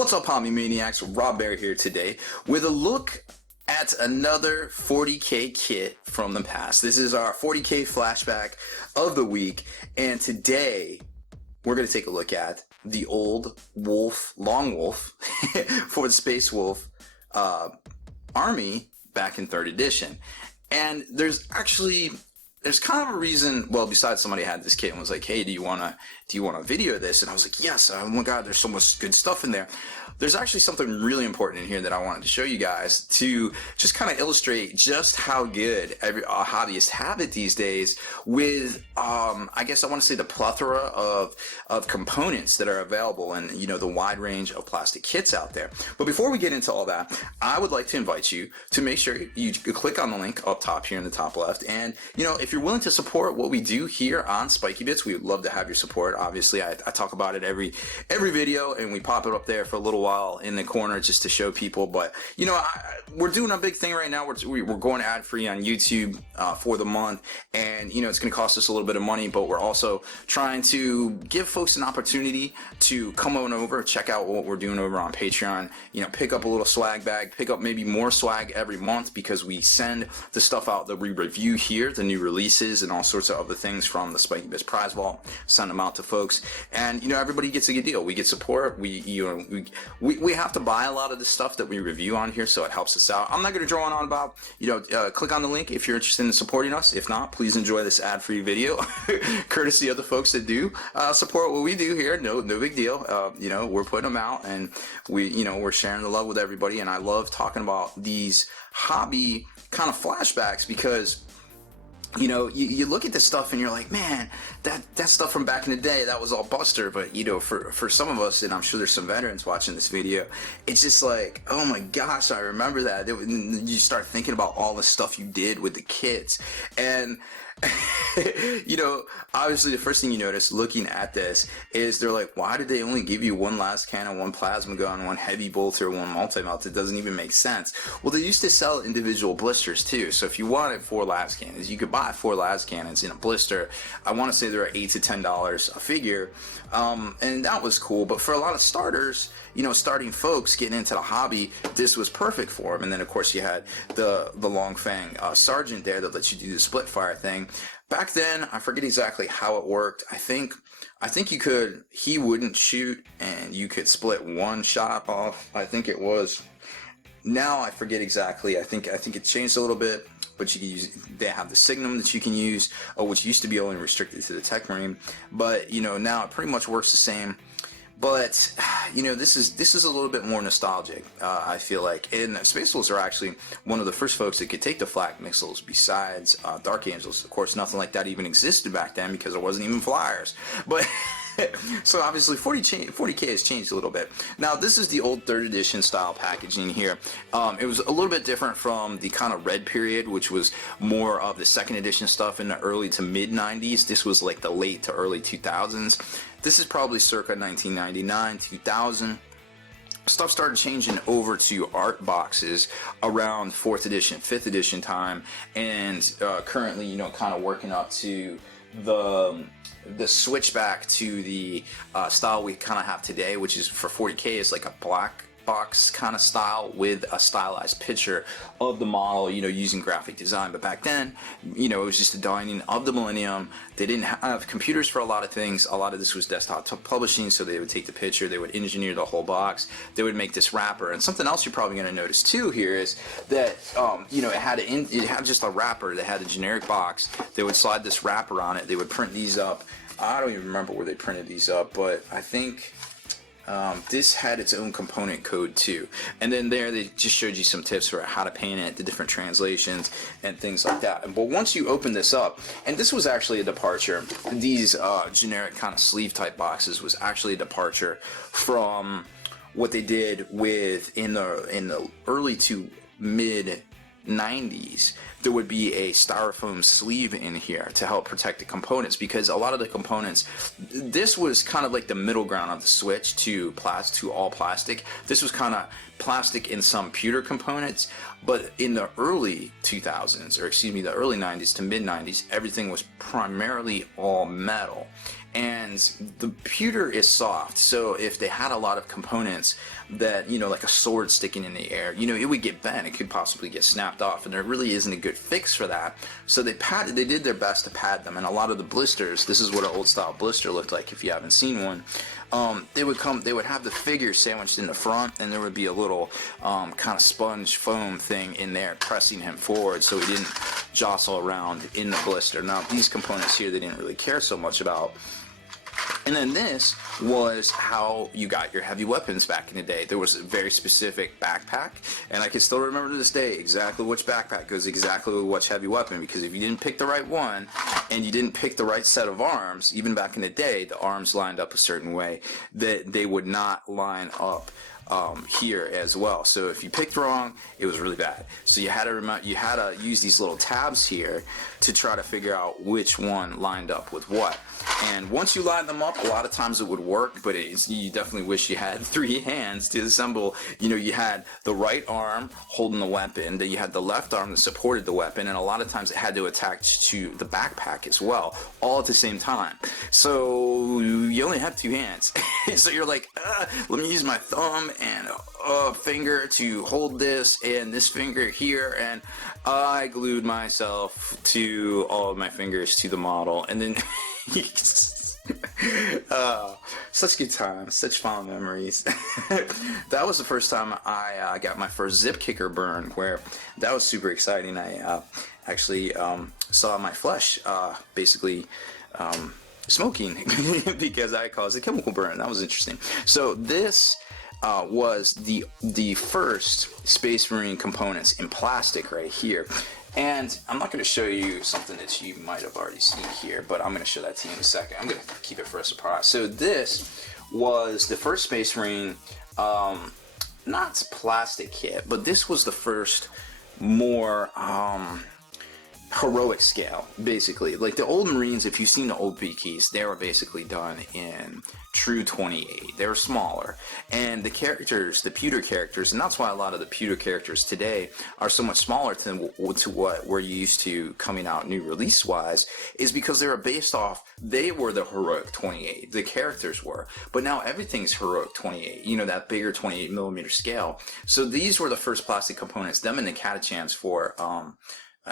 What's up, Hobby Maniacs? Rob Bear here today with a look at another 40k kit from the past. This is our 40k flashback of the week, and today we're going to take a look at the old wolf, long wolf, for the Space Wolf army back in 3rd edition. And there's kind of a reason, well, besides somebody had this kit and was like, hey, do you want to video this? And I was like, yes. Oh my god, there's so much good stuff in there. There's actually something really important in here that I wanted to show you guys to just kind of illustrate just how good every hobbyist have it these days with, I guess I want to say the plethora of components that are available and, you know, the wide range of plastic kits out there. But before we get into all that, I would like to invite you to make sure you click on the link up top here in the top left. And, you know, if you're willing to support what we do here on Spiky Bits, we would love to have your support. Obviously, I talk about it every video, and we pop it up there for a little while in the corner just to show people. But you know, we're doing a big thing right now. We're going ad free on YouTube for the month, and you know, it's going to cost us a little bit of money, but we're also trying to give folks an opportunity to come on over, check out what we're doing over on Patreon. You know, pick up a little swag bag, pick up maybe more swag every month, because we send the stuff out that we review here, the new releases and all sorts of other things from the Spiky Bits prize vault, send them out to folks, and you know, everybody gets a good deal. We get support. We have to buy a lot of the stuff that we review on here, so it helps us out. I'm not going to drone on about, you know, click on the link if you're interested in supporting us. If not, please enjoy this ad-free video, courtesy of the folks that do support what we do here. No big deal. You know, we're putting them out, and we're sharing the love with everybody. And I love talking about these hobby kind of flashbacks, because you know, you look at this stuff and you're like, man, that stuff from back in the day, that was all Buster. But you know, for some of us, and I'm sure there's some veterans watching this video, it's just like, oh my gosh, I remember that. You start thinking about all the stuff you did with the kits, and you know, obviously the first thing you notice looking at this is they're like, why did they only give you one las cannon, one plasma gun, one heavy bolter, one multi-melt? It doesn't even make sense. Well, they used to sell individual blisters too, so if you wanted 4 las cannons, you could buy 4 las cannons in a blister. I want to say they're $8 to $10 a figure, and that was cool. But for a lot of starters, you know, starting folks getting into the hobby, this was perfect for them. And then of course you had the Long Fang Sergeant there that lets you do the split fire thing. Back then, I forget exactly how it worked. I think he wouldn't shoot, and you could split one shot off. I think it was. Now I forget exactly. I think it changed a little bit, but you can use. They have the Signum that you can use, which used to be only restricted to the Tech Marine. But you know, now it pretty much works the same. But you know, this is a little bit more nostalgic, I feel like. And Space Wolves are actually one of the first folks that could take the flak missiles, besides Dark Angels. Of course, nothing like that even existed back then, because there wasn't even flyers. But so obviously 40k has changed a little bit. Now this is the old 3rd edition style packaging here. It was a little bit different from the kind of red period, which was more of the 2nd edition stuff in the early to mid 90s. This was like the late to early 2000s. This is probably circa 1999, 2000. Stuff started changing over to art boxes around 4th edition, 5th edition time, and currently, you know, kind of working up to the switch back to the style we kind of have today, which is for 40k is like a black box kind of style with a stylized picture of the model, you know, using graphic design. But back then, you know, it was just the dawning of the millennium. They didn't have computers for a lot of things. A lot of this was desktop publishing, so they would take the picture, they would engineer the whole box, they would make this wrapper. And something else you're probably going to notice too here is that you know, it had just a wrapper that had a generic box. They would slide this wrapper on it. They would print these up. I don't even remember where they printed these up, but I think this had its own component code too. And then there they just showed you some tips for how to paint it, the different translations and things like that. But once you open this up, and this was actually a departure, these generic kind of sleeve type boxes was actually a departure from what they did with in the early to mid 90s. There would be a styrofoam sleeve in here to help protect the components, because a lot of the components, this was kind of like the middle ground of the switch to all plastic. This was kind of plastic and some pewter components, but in the early 2000s, or excuse me, the early 90s to mid 90s, everything was primarily all metal. And the pewter is soft, so if they had a lot of components that, you know, like a sword sticking in the air, you know, it would get bent, it could possibly get snapped off, and there really isn't a good fix for that. So they did their best to pad them, and a lot of the blisters, this is what an old style blister looked like if you haven't seen one. They would have the figure sandwiched in the front, and there would be a little kind of sponge foam thing in there pressing him forward so he didn't jostle around in the blister. Now these components here they didn't really care so much about. And then this was how you got your heavy weapons back in the day. There was a very specific backpack, and I can still remember to this day exactly which backpack goes exactly with which heavy weapon, because if you didn't pick the right one and you didn't pick the right set of arms, even back in the day, the arms lined up a certain way that they would not line up here as well. So if you picked wrong, it was really bad. So you had to use these little tabs here to try to figure out which one lined up with what. And once you line them up, a lot of times it would work, but you definitely wish you had 3 hands to assemble. You know, you had the right arm holding the weapon, then you had the left arm that supported the weapon, and a lot of times it had to attach to the backpack as well, all at the same time. So you only have 2 hands. So you're like, let me use my thumb and a finger to hold this, and this finger here, and I glued myself to all of my fingers to the model, and then such good times, such fond memories. That was the first time I got my first zip kicker burn, where that was super exciting. I actually saw my flesh basically smoking because I caused a chemical burn. That was interesting. So this was the first Space Marine components in plastic right here. And I'm not going to show you something that you might have already seen here, but I'm going to show that to you in a second. I'm going to keep it for a surprise. So this was the first Space Marine, not plastic kit, but this was the first more heroic scale, basically. Like the old Marines, if you've seen the old BKs, they were basically done in true 28. They were smaller, and the characters, the pewter characters, and that's why a lot of the pewter characters today are so much smaller to what we're used to coming out new release wise, is because they were based off, they were the heroic 28, the characters were, but now everything's heroic 28, you know, that bigger 28 millimeter scale. So these were the first plastic components. Them and the catachans for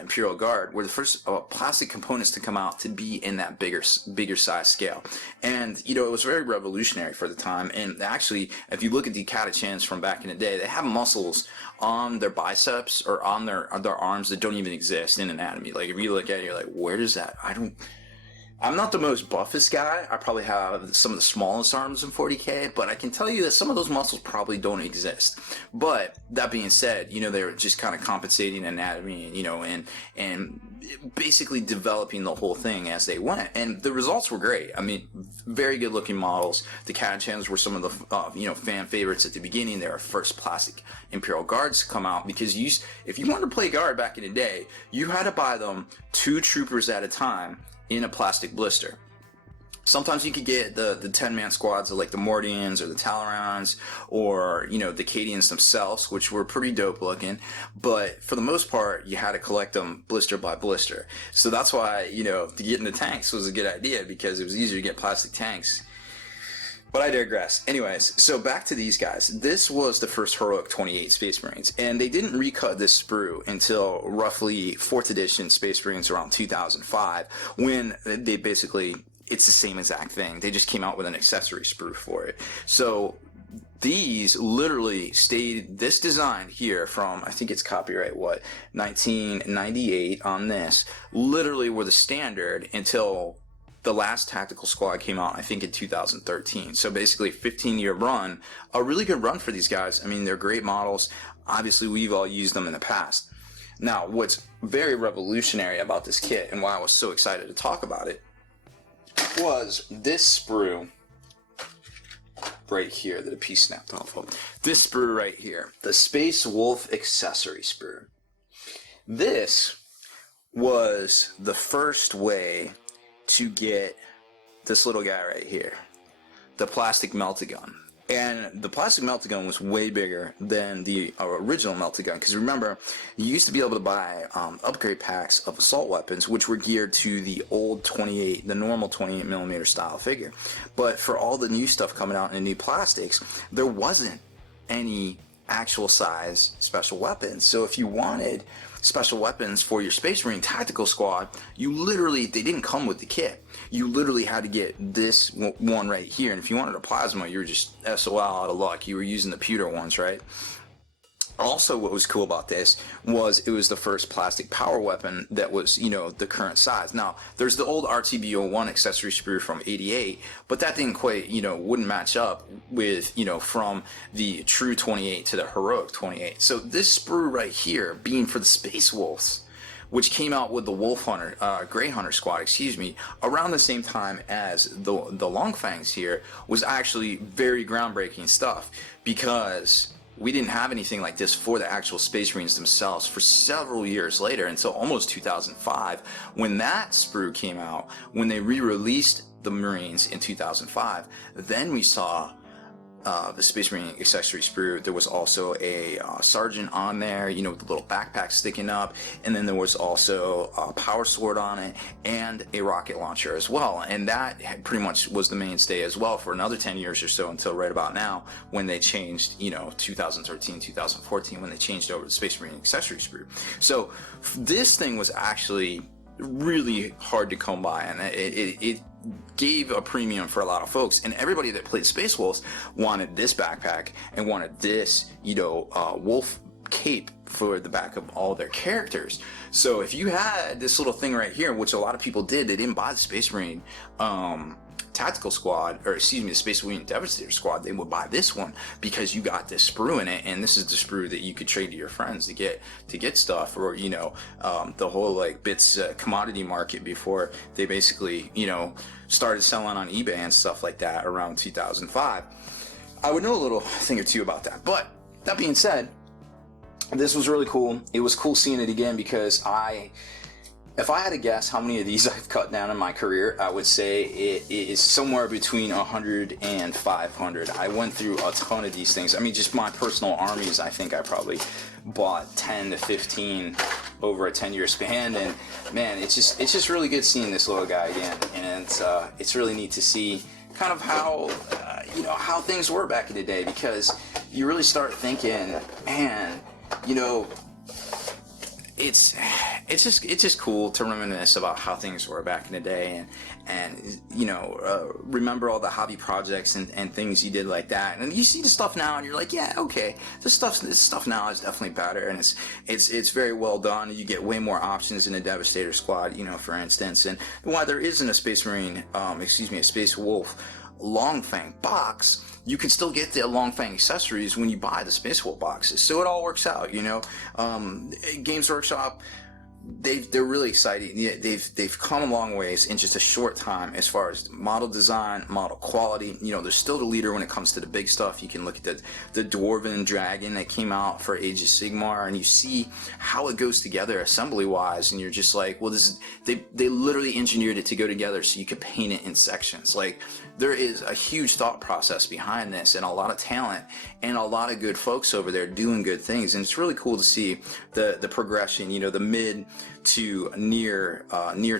Imperial Guard were the first plastic components to come out to be in that bigger size scale. And, you know, it was very revolutionary for the time. And actually, if you look at the catachans from back in the day, they have muscles on their biceps or on their arms that don't even exist in anatomy. Like, if you look at it, you're like, where does that? I'm not the most buffest guy. I probably have some of the smallest arms in 40k, but I can tell you that some of those muscles probably don't exist. But that being said, you know, they're just kind of compensating anatomy, you know, and basically developing the whole thing as they went. And the results were great. I mean, very good looking models. The catachans were some of the, you know, fan favorites at the beginning. They were first plastic Imperial Guards to come out, because if you wanted to play guard back in the day, you had to buy them 2 troopers at a time in a plastic blister. Sometimes you could get the 10-man squads of like the Mordians or the Tallarans, or, you know, the Cadians themselves, which were pretty dope looking, but for the most part you had to collect them blister by blister. So that's why, you know, to get into tanks was a good idea, because it was easier to get plastic tanks. But I digress. Anyways, so back to these guys. This was the first heroic 28 Space Marines, and they didn't recut this sprue until roughly 4th edition Space Marines around 2005, when they basically, it's the same exact thing. They just came out with an accessory sprue for it. So these literally stayed, this design here from, I think it's copyright, 1998 on this, literally were the standard until the last tactical squad came out, I think, in 2013. So basically a 15-year run, a really good run for these guys. I mean, they're great models. Obviously, we've all used them in the past. Now, what's very revolutionary about this kit, and why I was so excited to talk about it, was this sprue right here that a piece snapped off of. This sprue right here, the Space Wolf accessory sprue. This was the first way to get this little guy right here, the plastic melt-a-gun. And the plastic melted gun was way bigger than the original melted gun, because remember, you used to be able to buy upgrade packs of assault weapons, which were geared to the old 28, the normal 28 millimeter style figure. But for all the new stuff coming out in new plastics, there wasn't any actual size special weapons. So if you wanted special weapons for your Space Marine Tactical Squad, you literally, they didn't come with the kit. You literally had to get this one right here, and if you wanted a plasma, you were just SOL out of luck. You were using the pewter ones, right? Also, what was cool about this was it was the first plastic power weapon that was, you know, the current size. Now, there's the old RTB01 accessory sprue from '88, but that didn't quite, you know, wouldn't match up with, you know, from the true 28 to the heroic 28. So this sprue right here, being for the Space Wolves, which came out with the Wolf Hunter, Grey Hunter squad, excuse me, around the same time as the Long Fangs here, was actually very groundbreaking stuff, because we didn't have anything like this for the actual Space Marines themselves for several years later, until almost 2005, when that sprue came out, when they re-released the Marines in 2005. Then we saw the Space Marine accessory sprue. There was also a sergeant on there, you know, with the little backpack sticking up, and then there was also a power sword on it and a rocket launcher as well. And that pretty much was the mainstay as well for another 10 years or so, until right about now, when they changed, you know, 2013, 2014, when they changed over to Space Marine accessory sprue. So this thing was actually really hard to come by, and it gave a premium for a lot of folks, and everybody that played Space Wolves wanted this backpack and wanted this, you know, wolf cape for the back of all their characters. So if you had this little thing right here, which a lot of people did, they didn't buy the Space Marine Tactical Squad, or excuse me, the Space Marine Devastator Squad, they would buy this one because you got this sprue in it, and this is the sprue that you could trade to your friends to get stuff, or, you know, the whole like bits commodity market before they basically, you know, started selling on eBay and stuff like that around 2005. I would know a little thing or two about that. But that being said, this was really cool. It was cool seeing it again, because if I had to guess how many of these I've cut down in my career, I would say it is somewhere between 100 and 500. I went through a ton of these things. I mean, just my personal armies, I think I probably bought 10 to 15 over a 10-year span, and man, it's just really good seeing this little guy again, and it's really neat to see kind of how you know, how things were back in the day, because you really start thinking, man, you know, it's just cool to reminisce about how things were back in the day, and you know, remember all the hobby projects and things you did like that, and you see the stuff now and you're like, yeah, okay, this stuff now is definitely better, and it's very well done. You get way more options in a Devastator Squad, you know, for instance. And while there isn't a Space Marine, a Space Wolf Long Fang box, you can still get the Long Fang accessories when you buy the Space Wolf boxes. So it all works out, you know. Games Workshop, they're really exciting. Yeah, they've come a long ways in just a short time as far as model design, model quality. You know, they're still the leader when it comes to the big stuff. You can look at the Dwarven Dragon that came out for Age of Sigmar, and you see how it goes together assembly wise, and you're just like, well, this is, they literally engineered it to go together so you could paint it in sections. Like, there is a huge thought process behind this, and a lot of talent, and a lot of good folks over there doing good things, and it's really cool to see the progression, you know, the mid to near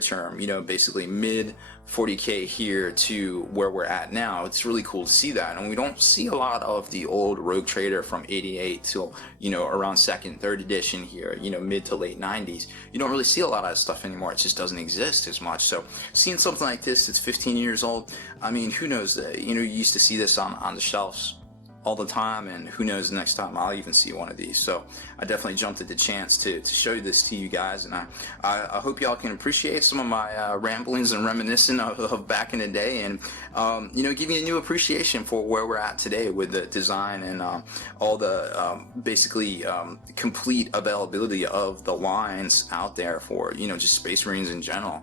term, you know, basically mid 40k here to where we're at now. It's really cool to see that, and we don't see a lot of the old Rogue Trader from 88 till, you know, around second, third edition here, you know, mid to late 90s. You don't really see a lot of that stuff anymore. It just doesn't exist as much. So seeing something like this that's 15 years old, I mean, who knows, you know, you used to see this on the shelves all the time, and who knows, the next time I'll even see one of these. So I definitely jumped at the chance to show this to you guys, and I hope y'all can appreciate some of my ramblings and reminiscing of back in the day, and you know, give you a new appreciation for where we're at today with the design and all the basically complete availability of the lines out there for, you know, just Space Marines in general.